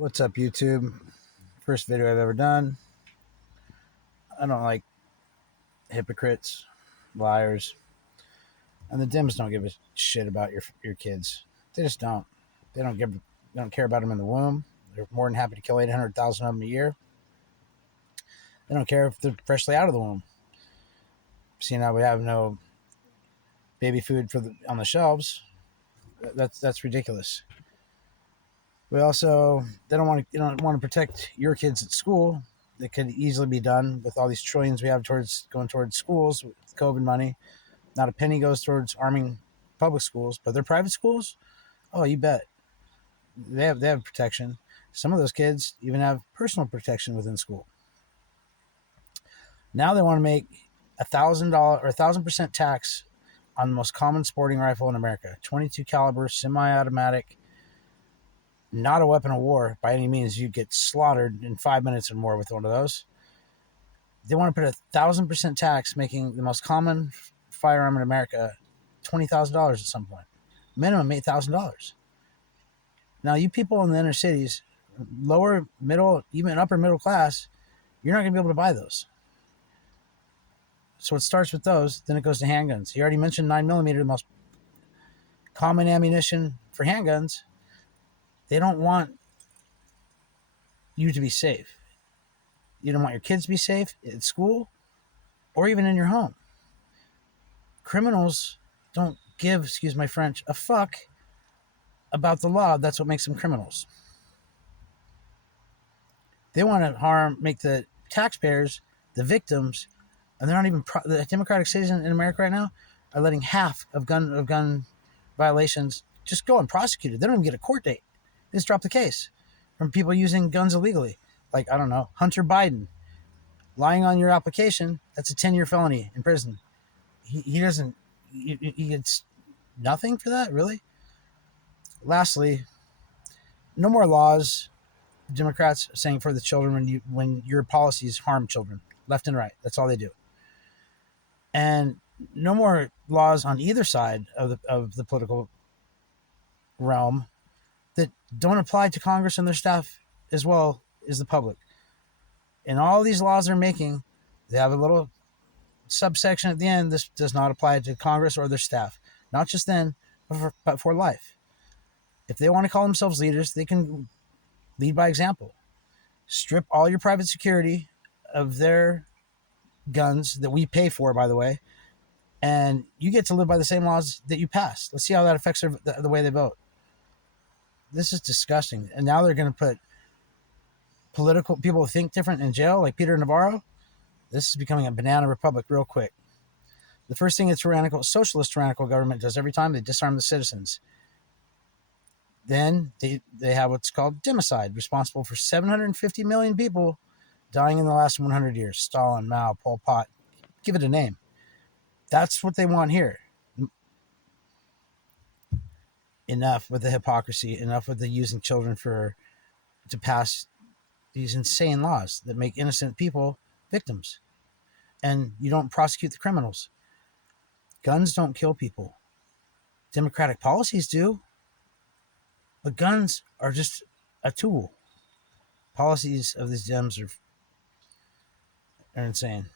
What's up, YouTube? First video I've ever done. I don't like hypocrites, liars, and the dems don't give a shit about your kids. They just don't. They don't give. They don't care about them in the womb. They're more than happy to kill 800,000 of them a year. They don't care if they're freshly out of the womb. Seeing how we have no baby food on the shelves, that's ridiculous. We also they don't want to protect your kids at school. That could easily be done with all these trillions we have going towards schools with COVID money. Not a penny goes towards arming public schools, but their private schools, oh, you bet they have protection. Some of those kids even have personal protection within school. Now they want to make $1,000 or 1,000% tax on the most common sporting rifle in America, 22 caliber, semi-automatic. Not a weapon of war by any means. You get slaughtered in 5 minutes or more with one of those. They want to put 1,000% tax, making the most common firearm in America $20,000 at some point. Minimum $8,000. Now, you people in the inner cities, lower, middle, even upper middle class, you're not going to be able to buy those. So it starts with those, then it goes to handguns. You already mentioned 9mm, the most common ammunition for handguns. They don't want you to be safe. You don't want your kids to be safe at school or even in your home. Criminals don't give, excuse my French, a fuck about the law. That's what makes them criminals. They want to make the taxpayers the victims, and they're not even the Democratic citizens in America right now are letting half of gun violations just go unprosecuted. They don't even get a court date. They just drop the case from people using guns illegally. Like, I don't know, Hunter Biden lying on your application. That's a 10-year felony in prison. He doesn't. He gets nothing for that, really. Lastly, no more laws. Democrats are saying for the children when your policies harm children, left and right. That's all they do. And no more laws on either side of the political realm that don't apply to Congress and their staff as well as the public. And all these laws they're making, they have a little subsection at the end. This does not apply to Congress or their staff, not just then, but for life. If they want to call themselves leaders, they can lead by example. Strip all your private security of their guns that we pay for, by the way, and you get to live by the same laws that you pass. Let's see how that affects the way they vote. This is disgusting. And now they're going to put political people who think different in jail, like Peter Navarro. This is becoming a banana republic real quick. The first thing a socialist tyrannical government does every time, they disarm the citizens. Then they have what's called democide, responsible for 750 million people dying in the last 100 years. Stalin, Mao, Pol Pot, give it a name. That's what they want here. Enough with the hypocrisy, enough with the using children to pass these insane laws that make innocent people victims. And you don't prosecute the criminals. Guns don't kill people. Democratic policies do. But guns are just a tool. Policies of these Dems are insane.